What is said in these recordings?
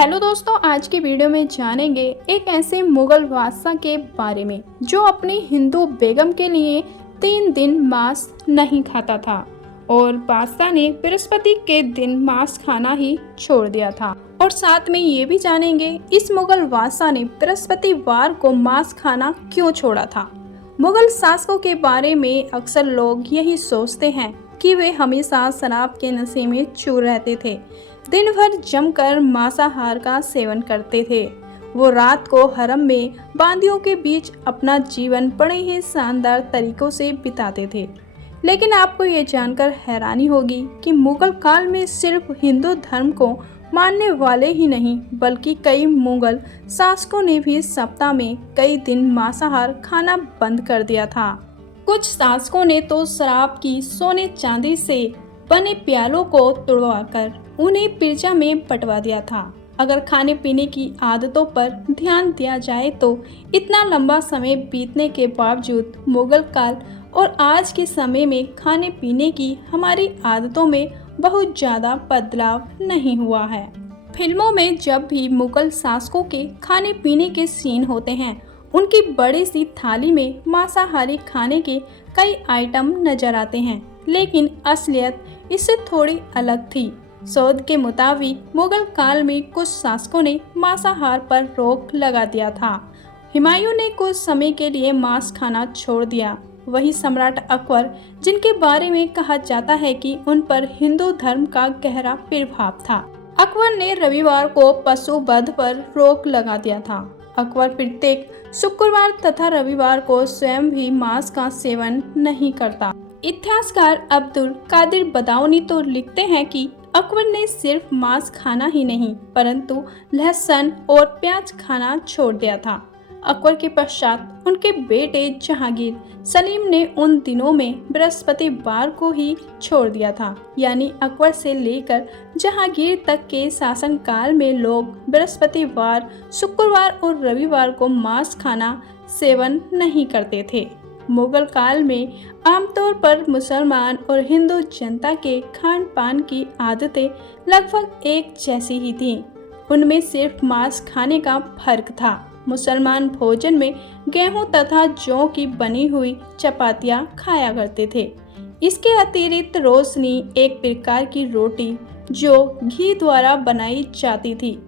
Hello दोस्तों, आज की वीडियो में जानेंगे एक ऐसे मुगल बादशाह के बारे में जो अपनी हिंदू बेगम के लिए 3 दिन मांस नहीं खाता था और बादशाह ने बृहस्पति के दिन मांस खाना ही छोड़ दिया था। और साथ में ये भी जानेंगे इस मुगल बादशाह ने बृहस्पतिवार को मांस खाना क्यों छोड़ा था। मुगल शासकों के बारे में अक्सर लोग यही सोचते हैं कि वे हमेशा शराब के नशे में चूर रहते थे, दिन भर जमकर मांसाहार का सेवन करते थे। वो रात को हरम में बांदियों के बीच अपना जीवन बड़े ही शानदार तरीकों से बिताते थे। लेकिन आपको ये जानकर हैरानी होगी कि मुगल काल में सिर्फ हिंदू धर्म को मानने वाले ही नहीं बल्कि कई मुगल शासकों ने भी सप्ताह में कई दिन मांसाहार खाना बंद कर दिया था। कुछ शासकों ने तो शराब की सोने चांदी से बने प्यालों को तुड़वाकर उन्हें पिर्जा में बंटवा दिया था। अगर खाने पीने की आदतों पर ध्यान दिया जाए तो इतना लंबा समय बीतने के बावजूद मुगल काल और आज के समय में खाने पीने की हमारी आदतों में बहुत ज़्यादा बदलाव नहीं हुआ है। फिल्मों में जब भी मुगल शासकों के खाने पीने के सीन होते हैं, उनकी बड़ी सी थाली में मांसाहारी खाने के कई आइटम नजर आते हैं, लेकिन असलियत इससे थोड़ी अलग थी। शोध के मुताबिक मुगल काल में कुछ शासकों ने मांसाहार पर रोक लगा दिया था। हुमायूं ने कुछ समय के लिए मांस खाना छोड़ दिया। वही सम्राट अकबर, जिनके बारे में कहा जाता है कि उन पर हिंदू धर्म का गहरा प्रभाव था, अकबर ने रविवार को पशु वध पर रोक लगा दिया था। अकबर प्रत्येक शुक्रवार तथा रविवार को स्वयं भी मांस का सेवन नहीं करता। इतिहासकार अब्दुल कादिर बदाऊनी तो लिखते हैं कि अकबर ने सिर्फ मांस खाना ही नहीं परंतु लहसुन और प्याज खाना छोड़ दिया था। अकबर के पश्चात उनके बेटे जहांगीर सलीम ने उन दिनों में बृहस्पतिवार को ही छोड़ दिया था। यानी अकबर से लेकर जहांगीर तक के शासनकाल में लोग बृहस्पतिवार, शुक्रवार और रविवार को मांस खाना सेवन नहीं करते थे। मुगल काल में आमतौर पर मुसलमान और हिंदू जनता के खान पान की आदतें लगभग एक जैसी ही थीं। उनमें सिर्फ मांस खाने का फर्क था। मुसलमान भोजन में गेहूं तथा जौ की बनी हुई चपातियां खाया करते थे। इसके अतिरिक्त रोशनी एक प्रकार की रोटी जो घी द्वारा बनाई जाती थी,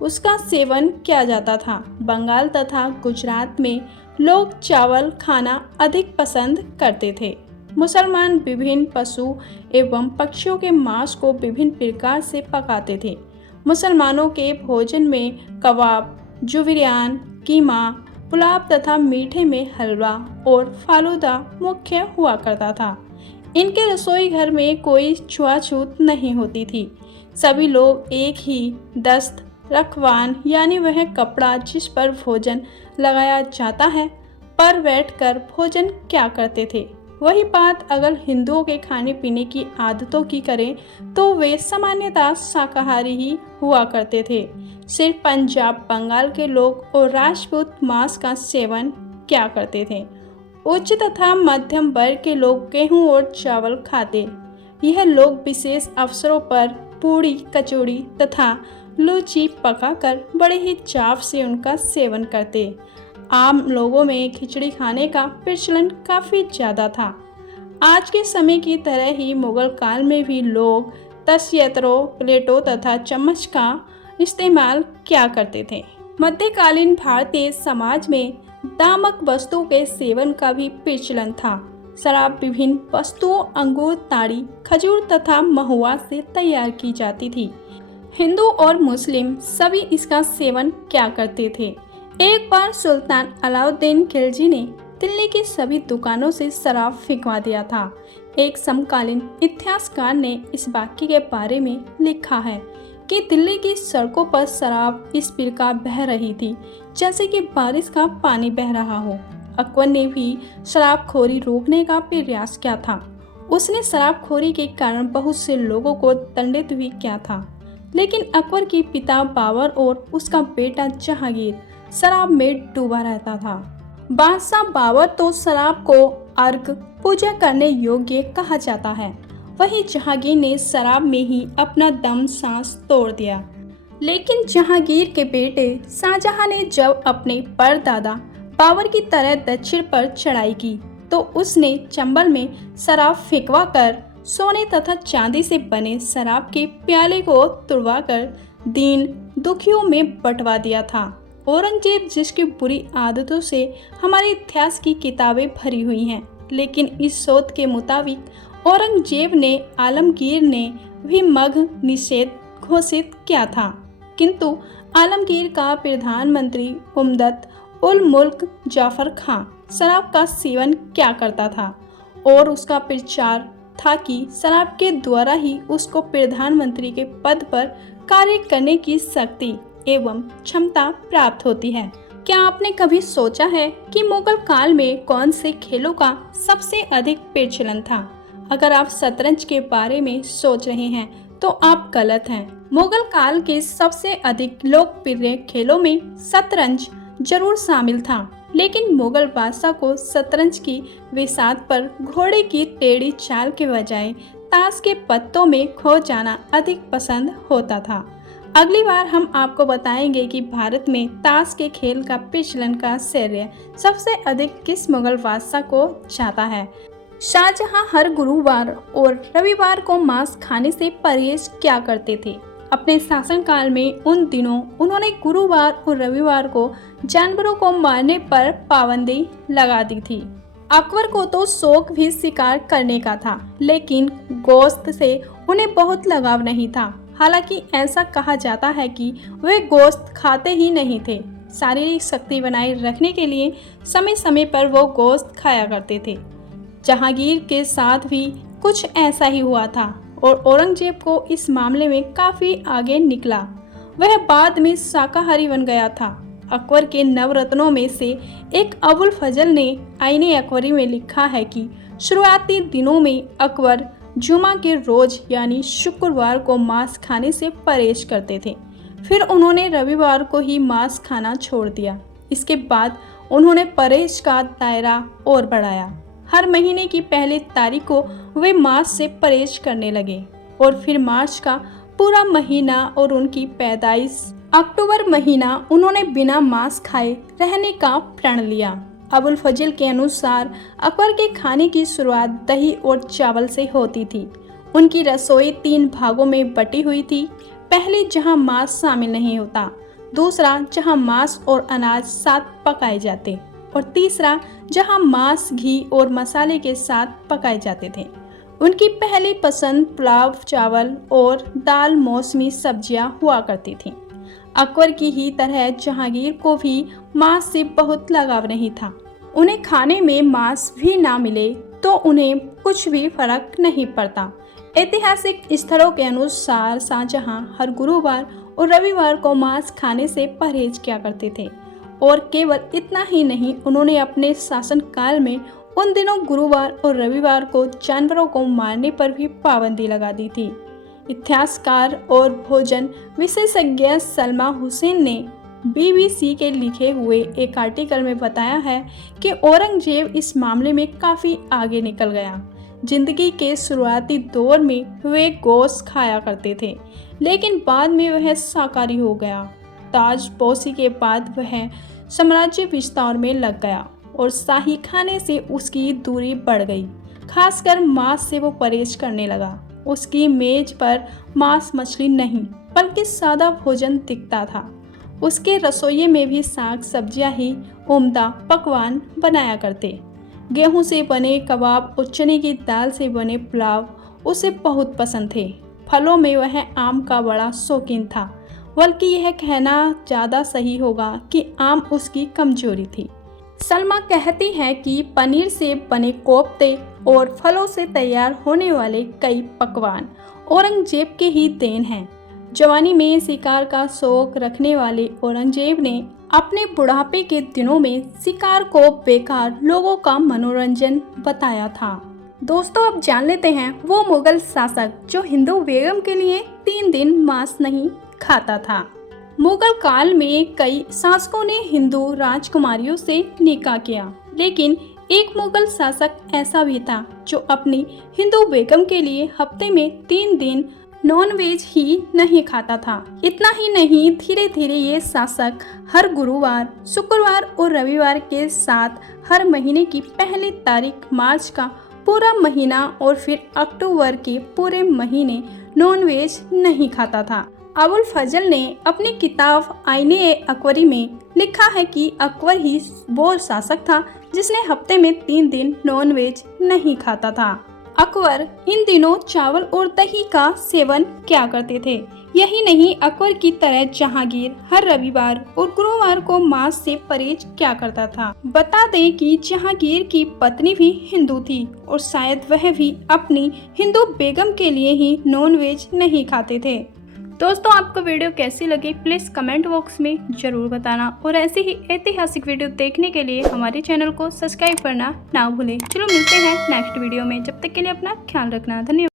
उसका सेवन किया जाता था। बंगाल तथा गुजरात में लोग चावल खाना अधिक पसंद करते थे। मुसलमान विभिन्न पशु एवं पक्षियों के मांस को विभिन्न प्रकार से पकाते थे। मुसलमानों के भोजन में कबाब, जुबिरियान, कीमा, पुलाव तथा मीठे में हलवा और फालूदा मुख्य हुआ करता था। इनके रसोई घर में कोई छुआछूत नहीं होती थी। सभी लोग एक ही दस्त रखवान यानी वह कपड़ा जिस पर भोजन लगाया जाता है पर बैठकर भोजन क्या करते थे। वही बात अगर हिंदुओं के खाने पीने की आदतों की करें तो वे सामान्यतः शाकाहारी ही हुआ करते थे। सिर्फ पंजाब, बंगाल के लोग और राजपूत मांस का सेवन क्या करते थे। उच्च तथा मध्यम वर्ग के लोग गेहूं और चावल खाते। यह लोग विशेष अवसरों पर पूड़ी, कचौड़ी तथा लूची पकाकर बड़े ही चाव से उनका सेवन करते। आम लोगों में खिचड़ी खाने का प्रचलन काफी ज्यादा था। आज के समय की तरह ही मुगल काल में भी लोग तस्यतरों, प्लेटों तथा चम्मच का इस्तेमाल किया करते थे। मध्यकालीन भारतीय समाज में दामक वस्तुओं के सेवन का भी प्रचलन था। शराब विभिन्न वस्तुओं अंगूर, ताड़ी, खजूर तथा महुआ से तैयार की जाती थी। हिंदू और मुस्लिम सभी इसका सेवन क्या करते थे। एक बार सुल्तान अलाउद्दीन खिलजी ने दिल्ली की सभी दुकानों से शराब फिंकवा दिया था। एक समकालीन इतिहासकार ने इस वाक्य के बारे में लिखा है कि दिल्ली की सड़कों पर शराब इस प्रकार बह रही थी जैसे कि बारिश का पानी बह रहा हो। अकबर ने भी शराबखोरी रोकने का प्रयास किया था। उसने शराबखोरी के कारण बहुत से लोगों को दंडित भी किया था। लेकिन अकबर के पिता बाबर और उसका बेटा जहांगीर शराब में डूबा रहता था। बादशाह बाबर तो शराब को अर्घ पूजा करने योग्य कहा जाता है, वहीं जहांगीर ने शराब में ही अपना दम सांस तोड़ दिया। लेकिन जहांगीर के बेटे शाहजहां ने जब अपने परदादा बाबर की तरह दक्षिण पर चढ़ाई की तो उसने चंबल में शराब फेंकवा कर सोने तथा चांदी से बने शराब के प्याले को तुड़वाकर दीन दुखियों में बंटवा दिया था। औरंगजेब जिसकी बुरी आदतों से हमारे इतिहास की किताबें भरी हुई हैं, लेकिन इस शोध के मुताबिक औरंगजेब ने आलमगीर ने भी मद्य निषेध घोषित किया था, किंतु आलमगीर का प्रधानमंत्री उमदत उल मुल्क जाफर खां शराब का सेवन क्या करता था और उसका प्रचार था कि शराब के द्वारा ही उसको प्रधानमंत्री के पद पर कार्य करने की शक्ति एवं क्षमता प्राप्त होती है। क्या आपने कभी सोचा है कि मुगल काल में कौन से खेलों का सबसे अधिक प्रचलन था? अगर आप शतरंज के बारे में सोच रहे हैं तो आप गलत हैं। मुगल काल के सबसे अधिक लोकप्रिय खेलों में शतरंज जरूर शामिल था, लेकिन मुगल बादशाह को शतरंज की विसात पर घोड़े की टेढ़ी चाल के बजाय ताश के पत्तों में खो जाना अधिक पसंद होता था। अगली बार हम आपको बताएंगे कि भारत में ताश के खेल का प्रचलन का श्रेय सबसे अधिक किस मुगल बादशाह को जाता है। शाहजहां हर गुरुवार और रविवार को मांस खाने से परहेज क्या करते थे? अपने शासनकाल में उन दिनों उन्होंने गुरुवार और रविवार को जानवरों को मारने पर पाबंदी लगा दी थी। अकबर को तो शौक भी शिकार करने का था, लेकिन गोश्त से उन्हें बहुत लगाव नहीं था। हालांकि ऐसा कहा जाता है कि वे गोश्त खाते ही नहीं थे। शारीरिक शक्ति बनाए रखने के लिए समय समय पर वो गोश्त खाया करते थे। जहांगीर के साथ भी कुछ ऐसा ही हुआ था और औरंगजेब को इस मामले में काफी आगे निकला। वह बाद में शाकाहारी बन गया था। अकबर के नवरत्नों में से एक अबुल फजल ने आईने अकबरी में लिखा है कि शुरुआती दिनों में अकबर जुमा के रोज यानी शुक्रवार को मांस खाने से परहेज करते थे। फिर उन्होंने रविवार को ही मांस खाना छोड़ दिया। इसके बाद उन्होंने परहेज का दायरा और बढ़ाया। हर महीने की पहली तारीख को वे मांस से परहेज करने लगे और फिर मार्च का पूरा महीना और उनकी पैदाइश अक्टूबर महीना उन्होंने बिना मांस खाए रहने का प्रण लिया। अबुल फजल के अनुसार अकबर के खाने की शुरुआत दही और चावल से होती थी। उनकी रसोई 3 भागों में बटी हुई थी। पहली जहां मांस शामिल नहीं होता, दूसरा जहां मांस और अनाज साथ पकाए जाते और तीसरा जहां मांस घी और मसाले के साथ पकाए जाते थे। उनकी पहली पसंद पुलाव, चावल और दाल मौसमी सब्जियां हुआ करती थीं। अकबर की ही तरह जहांगीर को भी मांस से बहुत लगाव नहीं था। उन्हें खाने में मांस भी ना मिले तो उन्हें कुछ भी फर्क नहीं पड़ता। ऐतिहासिक स्थलों के अनुसार शाहजहां हर गुरुवार और रविवार को मांस खाने से परहेज किया करते थे और केवल इतना ही नहीं, उन्होंने अपने शासनकाल में उन दिनों गुरुवार और रविवार को जानवरों को मारने पर भी पाबंदी लगा दी थी। इतिहासकार और भोजन विशेषज्ञ सलमा हुसैन ने BBC के लिखे हुए एक आर्टिकल में बताया है कि औरंगजेब इस मामले में काफ़ी आगे निकल गया। जिंदगी के शुरुआती दौर में वे गोश्त खाया करते थे, लेकिन बाद में वह शाकाहारी हो गया। ताजपोशी के बाद वह साम्राज्य विस्तार में लग गया और शाही खाने से उसकी दूरी बढ़ गई। खासकर मांस से वो परहेज करने लगा। उसकी मेज पर मांस मछली नहीं बल्कि सादा भोजन दिखता था। उसके रसोई में भी साग सब्जियां ही उम्दा पकवान बनाया करते। गेहूं से बने कबाब और चने की दाल से बने पुलाव उसे बहुत पसंद थे। फलों में वह आम का बड़ा शौकीन था, बल्कि यह कहना ज़्यादा सही होगा कि आम उसकी कमजोरी थी। सलमा कहती है कि पनीर से बने कोफ्ते और फलों से तैयार होने वाले कई पकवान औरंगजेब के ही देन हैं। जवानी में शिकार का शौक रखने वाले औरंगजेब ने अपने बुढ़ापे के दिनों में शिकार को बेकार लोगों का मनोरंजन बताया था। दोस्तों, अब जान लेते हैं वो मुगल शासक जो हिंदू बेगम के लिए 3 दिन मांस नहीं खाता था। मुगल काल में कई शासकों ने हिंदू राजकुमारियों से निकाह किया, लेकिन एक मुगल शासक ऐसा भी था जो अपनी हिंदू बेगम के लिए हफ्ते में 3 दिन नॉनवेज ही नहीं खाता था। इतना ही नहीं, धीरे धीरे ये शासक हर गुरुवार, शुक्रवार और रविवार के साथ हर महीने की पहली तारीख, मार्च का पूरा महीना और फिर अक्टूबर के पूरे महीने नॉनवेज नहीं खाता था। अबुल फजल ने अपनी किताब आईने अकबरी में लिखा है कि अकबर ही वो शासक था जिसने हफ्ते में 3 दिन नॉनवेज नहीं खाता था। अकबर इन दिनों चावल और दही का सेवन किया करते थे। यही नहीं, अकबर की तरह जहांगीर हर रविवार और गुरुवार को मांस से परहेज किया करता था। बता दें कि जहांगीर की पत्नी भी हिंदू थी और शायद वह भी अपनी हिंदू बेगम के लिए ही नॉनवेज नहीं खाते थे। दोस्तों, आपको वीडियो कैसी लगी प्लीज़ कमेंट बॉक्स में ज़रूर बताना और ऐसे ही ऐतिहासिक वीडियो देखने के लिए हमारे चैनल को सब्सक्राइब करना ना भूलें। चलो मिलते हैं नेक्स्ट वीडियो में, जब तक के लिए अपना ख्याल रखना। धन्यवाद।